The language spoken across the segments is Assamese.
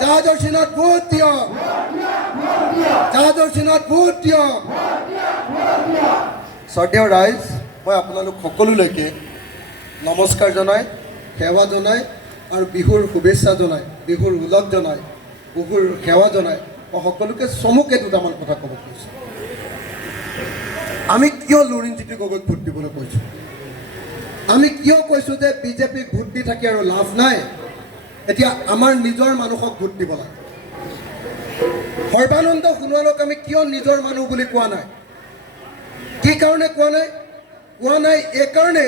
জাহাজৰ ভোট দিয়ক, জাহাজৰ ভোট দিয়ক। শ্ৰদ্ধেয় ৰাইজ, মই আপোনালোক সকলোলৈকে নমস্কাৰ জনাই, সেৱা জনাই আৰু বিহুৰ শুভেচ্ছা জনাই, বিহুৰ ওলগ জনাই, বিহুৰ সেৱা জনাই মই সকলোকে চমুকে দুটামান কথা ক'ব কৈছোঁ। আমি কিয় লুৰিণজ্যোতি গগৈক ভোট দিবলৈ কৈছোঁ? আমি কিয় কৈছোঁ যে বিজেপিক ভোট দি থাকি আৰু লাভ নাই, এতিয়া আমাৰ নিজৰ মানুহক ভোট দিব লাগে। সৰ্বানন্দ সোণোৱালক আমি কিয় নিজৰ মানুহ বুলি কোৱা নাই? কি কাৰণে কোৱা নাই? কোৱা নাই এইকাৰণে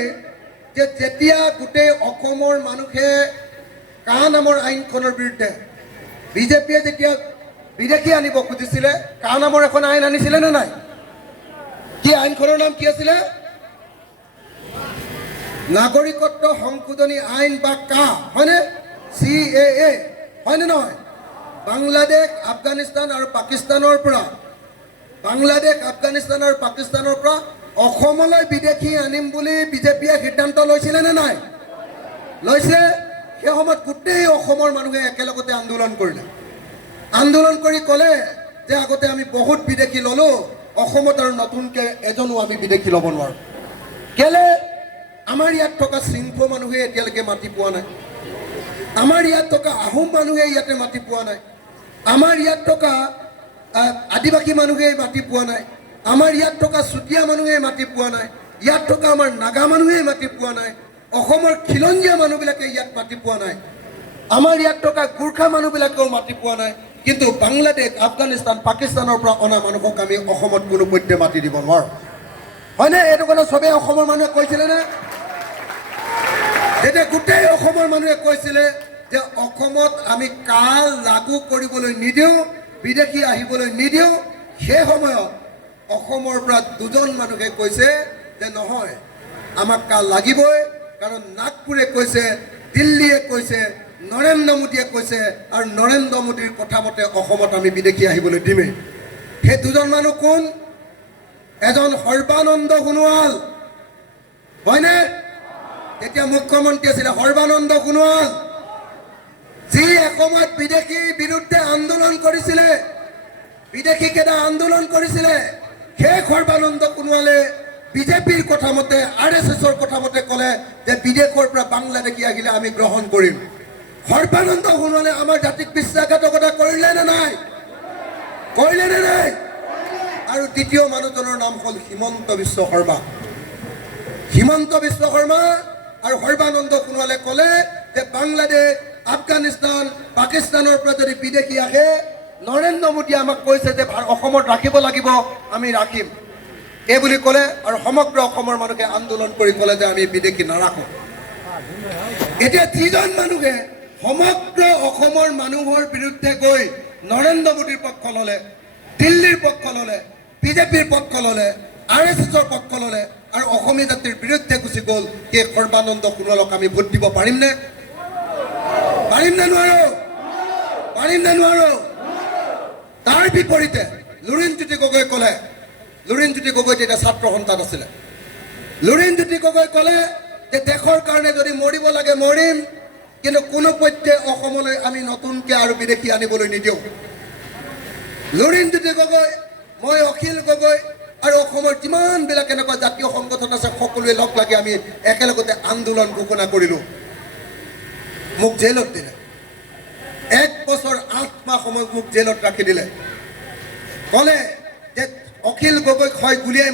যে যেতিয়া গোটেই অসমৰ মানুহে কা নামৰ আইনখনৰ বিৰুদ্ধে বিজেপিয়ে যেতিয়া বিদেশী আনিব খুজিছিলে, কা নামৰ এখন আইন আনিছিলে নে নাই? কি আইনখনৰ নাম কি আছিলে? নাগৰিকত্ব সংশোধনী আইন বা কা, হয়নে? CAA, হয়নে নহয়? বাংলাদেশ, আফগানিস্তান আৰু পাকিস্তানৰ পৰা অসমলৈ বিদেশী আনিম বুলি বিজেপিয়ে সিদ্ধান্ত লৈছিলে নে নাই? লৈছে। সেই সময়ত গোটেই অসমৰ মানুহে একেলগতে আন্দোলন কৰিলে। আন্দোলন কৰি ক'লে যে আগতে আমি বহুত বিদেশী ল'লোঁ, অসমত আৰু নতুনকৈ এজনো আমি বিদেশী ল'ব নোৱাৰোঁ। কেলে? আমাৰ ইয়াত থকা সিংফো মানুহে এতিয়ালৈকে মাটি পোৱা নাই, আমাৰ ইয়াত থকা আহোম মানুহে ইয়াতে মাটি পোৱা নাই, আমাৰ ইয়াত থকা আদিবাসী মানুহে মাটি পোৱা নাই, আমাৰ ইয়াত থকা চুতীয়া মানুহে মাটি পোৱা নাই, ইয়াত থকা আমাৰ নাগা মানুহে মাটি পোৱা নাই, অসমৰ খিলঞ্জীয়া মানুহবিলাকে ইয়াত মাটি পোৱা নাই, আমাৰ ইয়াত থকা গোৰ্খা মানুহবিলাকেও মাটি পোৱা নাই। কিন্তু বাংলাদেশ, আফগানিস্তান, পাকিস্তানৰ পৰা অনা মানুহক আমি অসমত কোনো পধ্যে মাটি দিব নোৱাৰোঁ, হয়নে? এইটো কথা চবেই অসমৰ মানুহে কৈছিলে নে? এতিয়া গোটেই অসমৰ মানুহে কৈছিলে যে অসমত আমি কাল লাগু কৰিবলৈ নিদিওঁ, বিদেশী আহিবলৈ নিদিওঁ। সেই সময়ত অসমৰ পৰা দুজন মানুহে কৈছে যে নহয়, আমাক কাল লাগিবই, কাৰণ নাগপুৰে কৈছে, দিল্লীয়ে কৈছে, নৰেন্দ্ৰ মোদীয়ে কৈছে, আৰু নৰেন্দ্ৰ মোদীৰ কথা মতে অসমত আমি বিদেশী আহিবলৈ দিমেই। সেই দুজন মানুহ কোন? এজন সৰ্বানন্দ সোণোৱাল, হয়নে? তেতিয়া মুখ্যমন্ত্ৰী আছিলে সৰ্বানন্দ সোণোৱাল, যি এসময়ত বিদেশীৰ বিৰুদ্ধে আন্দোলন কৰিছিলে, বিদেশীকেইটা আন্দোলন কৰিছিলে। সেই সৰ্বানন্দ সোণোৱালে বিজেপিৰ কথা মতে, RSSৰ কথা মতে ক'লে যে বিদেশৰ পৰা বাংলাদেশী আহিলে আমি গ্ৰহণ কৰিম। সৰ্বানন্দ সোণোৱালে আমাৰ জাতিক বিশ্বাসঘাতকতা কৰিলে নে নাই? কৰিলে নে নাই? আৰু দ্বিতীয় মানুহজনৰ নাম হ'ল হিমন্ত বিশ্ব শৰ্মা। হিমন্ত বিশ্ব শৰ্মা আৰু সৰ্বানন্দ সোণোৱালে ক'লে যে বাংলাদেশ, আফগানিস্তান, পাকিস্তানৰ পৰা যদি বিদেশী আহে, নৰেন্দ্ৰ মোদীয়ে আমাক কৈছে যে অসমত ৰাখিব লাগিব, আমি ৰাখিম, এই বুলি ক'লে। আৰু সমগ্ৰ অসমৰ মানুহে আন্দোলন কৰি ক'লে যে আমি বিদেশী নাৰাখোঁ। এতিয়া যিজন মানুহে সমগ্ৰ অসমৰ মানুহৰ বিৰুদ্ধে গৈ নৰেন্দ্ৰ মোদীৰ পক্ষ ল'লে, দিল্লীৰ পক্ষ ল'লে, বিজেপিৰ পক্ষ ল'লে, RSSৰ পক্ষ ল'লে, আৰু অসমীয়া জাতিৰ বিৰুদ্ধে গুচি গ'ল, সেই সৰ্বানন্দ সোণোৱালক আমি ভোট দিব পাৰিমনে? পাৰিম নে নোৱাৰোঁ? পাৰিম নে নোৱাৰোঁ? তাৰ বিপৰীতে লুৰিণজ্যোতি গগৈ ক'লে, লুৰিণজ্যোতি গগৈ তেতিয়া ছাত্ৰ সন্তান আছিলে, লুৰিণজ্যোতি গগৈ ক'লে যে দেশৰ কাৰণে যদি মৰিব লাগে মৰিম, কিন্তু কোনো পধ্যে অসমলৈ আমি নতুনকৈ আৰু বিদেশী আনিবলৈ নিদিওঁ। লুৰিণজ্যোতি গগৈ, মই অখিল গগৈ আৰু অসমৰ যিমানবিলাক এনেকুৱা জাতীয় সংগঠন আছে, সকলোৱে লগ লাগি আমি একেলগতে আন্দোলন ঘোষণা কৰিলোঁ। মোক জেলত দিলে, 1 বছৰ 8 মাহ সময় মোক জেলত ৰাখি দিলে। ক'লে যে অখিল গগৈক হয় গুলিয়াই